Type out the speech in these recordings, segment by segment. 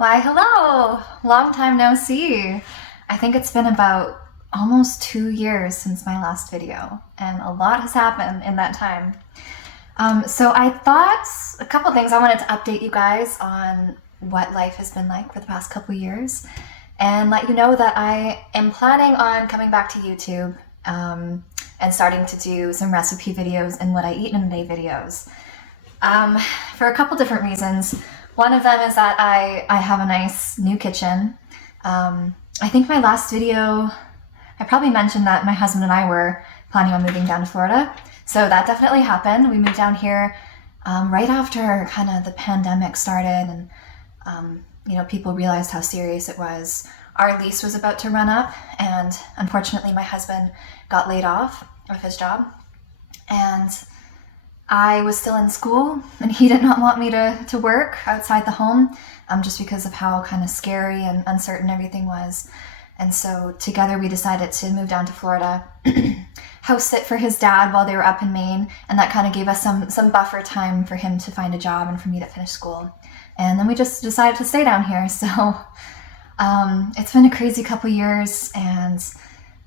Why, hello! Long time no see. I think it's been about almost 2 years since my last video, and a lot has happened in that time. So I thought a couple things. I wanted to update you guys on what life has been like for the past couple years, and let you know that I am planning on coming back to YouTube and starting to do some recipe videos and what I eat in a day videos for a couple different reasons. One of them is that I have a nice new kitchen. I think my last video, I probably mentioned that my husband and I were planning on moving down to Florida. So that definitely happened. We moved down here right after kind of the pandemic started and, people realized how serious it was. Our lease was about to run up, and unfortunately my husband got laid off of his job. And I was still in school, and he did not want me to work outside the home just because of how kind of scary and uncertain everything was. And so together we decided to move down to Florida, house sit for his dad while they were up in Maine, and that kind of gave us some buffer time for him to find a job and for me to finish school. And then we just decided to stay down here. So it's been a crazy couple years, and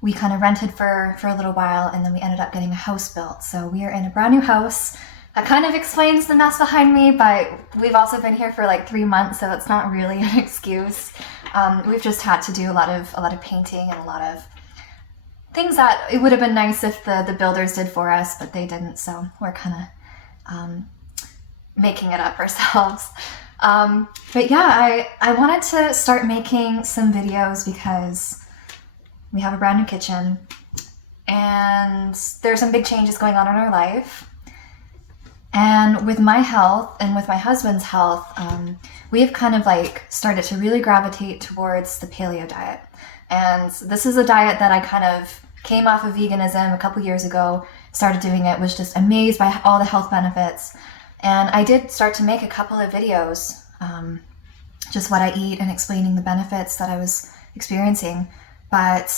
we kind of rented for a little while, and then we ended up getting a house built. So we are in a brand new house. That kind of explains the mess behind me, but we've also been here for like 3 months, so that's not really an excuse. We've just had to do a lot of painting and a lot of things that it would have been nice if the builders did for us, but they didn't. So we're kind of making it up ourselves. But yeah, I wanted to start making some videos because we have a brand new kitchen, and there's some big changes going on in our life. And with my health and with my husband's health, we have kind of like started to really gravitate towards the paleo diet. And this is a diet that I kind of came off of veganism a couple years ago, started doing it, was just amazed by all the health benefits. And I did start to make a couple of videos, just what I eat and explaining the benefits that I was experiencing. But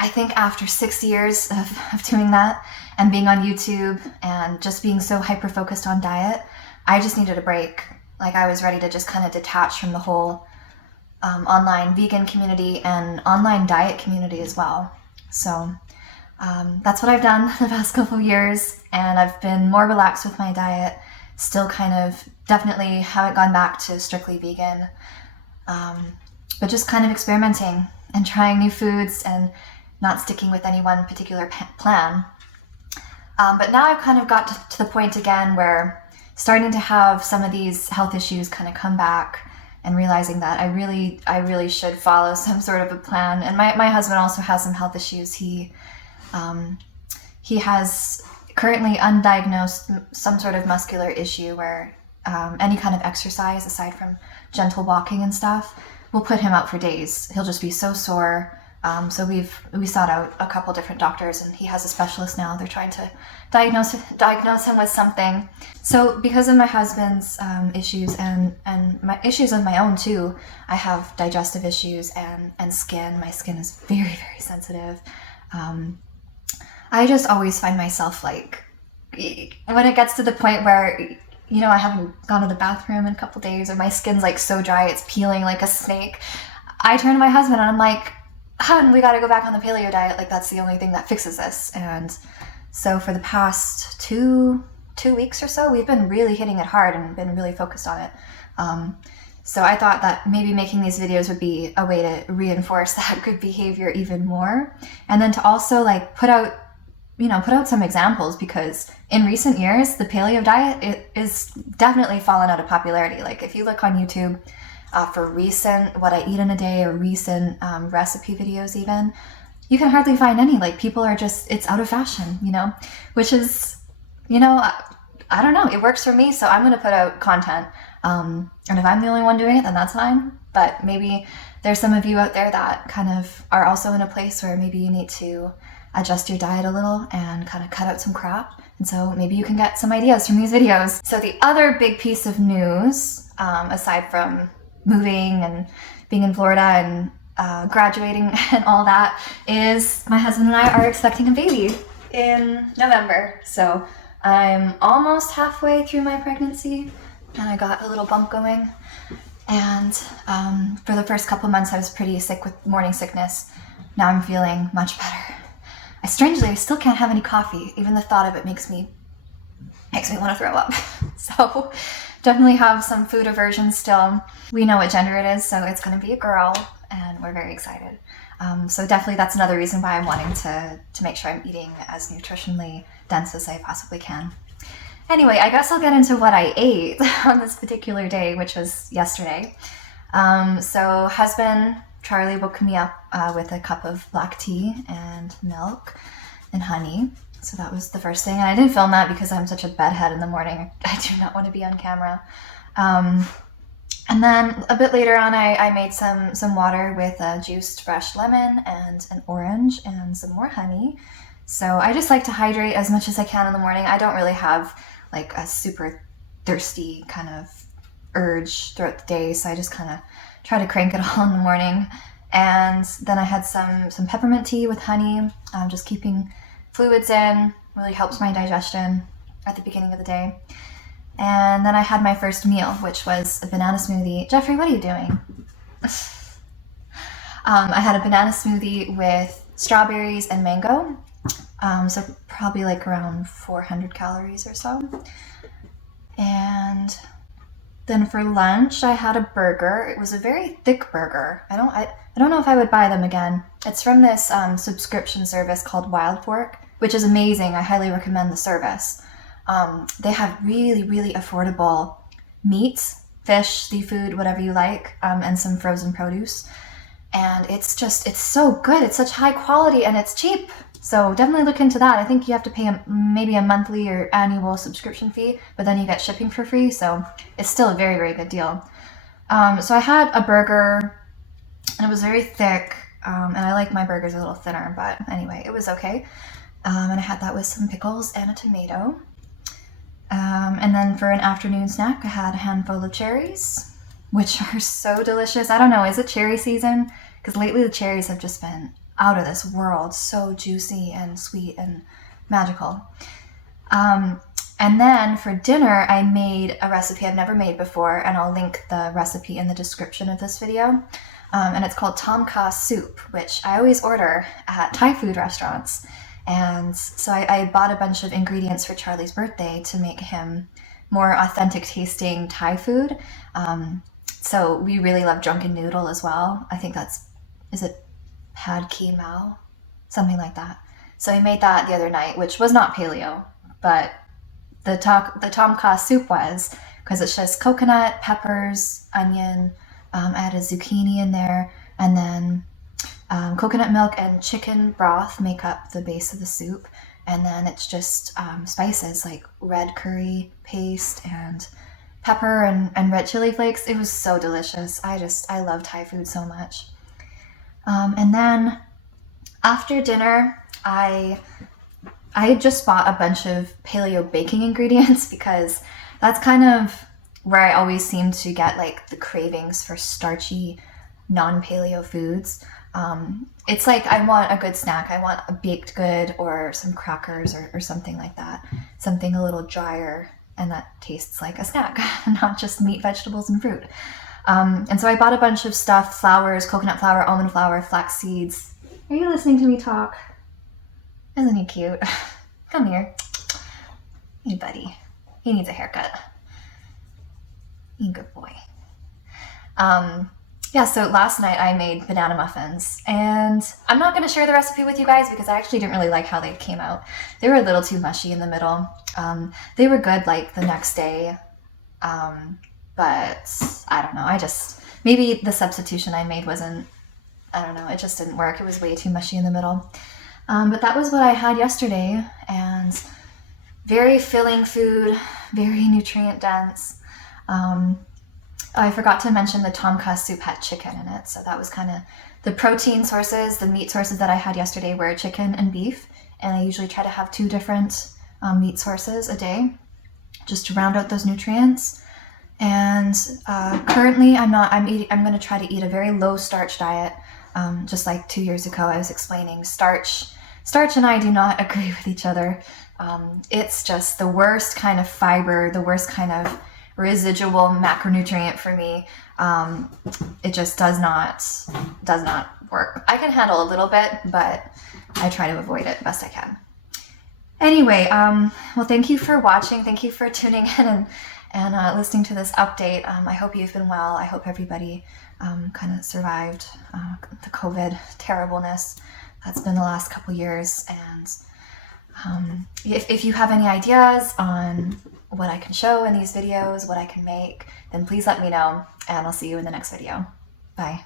I think after 6 years of doing that and being on YouTube and just being so hyper-focused on diet, I just needed a break. Like, I was ready to just kind of detach from the whole online vegan community and online diet community as well. So that's what I've done the past couple of years, and I've been more relaxed with my diet. Still kind of definitely haven't gone back to strictly vegan, but just kind of experimenting and trying new foods and not sticking with any one particular plan. But now I've kind of got to the point again where starting to have some of these health issues kind of come back, and realizing that I really should follow some sort of a plan. And my husband also has some health issues. He has currently undiagnosed some sort of muscular issue where any kind of exercise aside from gentle walking and stuff will put him out for days. He'll just be so sore. So we sought out a couple different doctors, and he has a specialist now. They're trying to diagnose him with something. So because of my husband's issues and my issues of my own too, I have digestive issues and skin. My skin is very, very sensitive. I just always find myself like, when it gets to the point where, I haven't gone to the bathroom in a couple days, or my skin's like so dry it's peeling like a snake, I turn to my husband and I'm like, "Hun, we gotta go back on the paleo diet. Like, that's the only thing that fixes this." And so for the past two weeks or so, we've been really hitting it hard and been really focused on it. So I thought that maybe making these videos would be a way to reinforce that good behavior even more, and then to also like put out some examples, because in recent years the paleo diet is definitely fallen out of popularity. Like, if you look on YouTube for recent what I eat in a day or recent recipe videos even, you can hardly find any. Like, people are just, it's out of fashion, which is, I don't know, it works for me, so I'm going to put out content. And if I'm the only one doing it, then that's fine. But maybe there's some of you out there that kind of are also in a place where maybe you need to adjust your diet a little and kind of cut out some crap. And so maybe you can get some ideas from these videos. So the other big piece of news, aside from moving and being in Florida and graduating and all that, is my husband and I are expecting a baby in November. So I'm almost halfway through my pregnancy, and I got a little bump going. And for the first couple months, I was pretty sick with morning sickness. Now I'm feeling much better. I still can't have any coffee. Even the thought of it makes me want to throw up. So definitely have some food aversion still. We know what gender it is, so it's going to be a girl, and we're very excited. So definitely that's another reason why I'm wanting to make sure I'm eating as nutritionally dense as I possibly can. Anyway, I guess I'll get into what I ate on this particular day, which was yesterday. So husband Charlie woke me up with a cup of black tea and milk and honey. So that was the first thing. And I didn't film that because I'm such a bedhead in the morning. I do not want to be on camera. And then a bit later on, I made some water with a juiced fresh lemon and an orange and some more honey. So I just like to hydrate as much as I can in the morning. I don't really have like a super thirsty kind of urge throughout the day, so I just kind of try to crank it all in the morning. And then I had some peppermint tea with honey, just keeping fluids in, really helps my digestion at the beginning of the day. And then I had my first meal, which was a banana smoothie. Jeffrey, what are you doing? I had a banana smoothie with strawberries and mango. So probably like around 400 calories or so. And then for lunch, I had a burger. It was a very thick burger. I don't know if I would buy them again. It's from this subscription service called Wild Fork, which is amazing. I highly recommend the service. They have really, really affordable meats, fish, seafood, whatever you like, and some frozen produce. And it's so good. It's such high quality and it's cheap. So definitely look into that. I think you have to pay maybe a monthly or annual subscription fee, but then you get shipping for free. So it's still a very, very good deal. So I had a burger and it was very thick. And I like my burgers a little thinner, but anyway, it was okay. And I had that with some pickles and a tomato. And then for an afternoon snack, I had a handful of cherries, which are so delicious. I don't know, is it cherry season? Because lately the cherries have just been out of this world, so juicy and sweet and magical. And then for dinner, I made a recipe I've never made before, and I'll link the recipe in the description of this video. And it's called Tom Kha soup, which I always order at Thai food restaurants. And so I bought a bunch of ingredients for Charlie's birthday to make him more authentic tasting Thai food. So we really love drunken noodle as well. I think is it pad ki mao? Something like that. So I made that the other night, which was not paleo, but the Tom Kha soup was, because it's just coconut, peppers, onion, I had a zucchini in there, and then coconut milk and chicken broth make up the base of the soup. And then it's just spices like red curry paste and pepper and red chili flakes. It was so delicious. I love Thai food so much. And then after dinner, I just bought a bunch of paleo baking ingredients because that's kind of where I always seem to get like the cravings for starchy, non-paleo foods. It's like I want a good snack. I want a baked good or some crackers or something like that. Something a little drier and that tastes like a snack, not just meat, vegetables, and fruit. And so I bought a bunch of stuff, flours, coconut flour, almond flour, flax seeds. Are you listening to me talk? Isn't he cute? Come here. Hey, buddy. He needs a haircut. You good boy. Yeah, so last night I made banana muffins, and I'm not going to share the recipe with you guys because I actually didn't really like how they came out. They were a little too mushy in the middle. They were good like the next day, but I don't know. Maybe the substitution I made wasn't, I don't know, it just didn't work. It was way too mushy in the middle. But that was what I had yesterday, and very filling food, very nutrient dense. I forgot to mention the Tom Kha soup had chicken in it, so that was kind of the protein sources. The meat sources that I had yesterday were chicken and beef, and I usually try to have 2 different meat sources a day just to round out those nutrients. And currently I'm going to try to eat a very low starch diet. Just like 2 years ago I was explaining, starch and I do not agree with each other. It's just the worst kind of fiber, the worst kind of residual macronutrient for me. It just does not work. I can handle a little bit, but I try to avoid it best I can. Anyway, well, thank you for watching. Thank you for tuning in and listening to this update. I hope you've been well. I hope everybody kind of survived the COVID terribleness that's been the last couple years. And if you have any ideas on what I can show in these videos, what I can make, then please let me know, and I'll see you in the next video. Bye.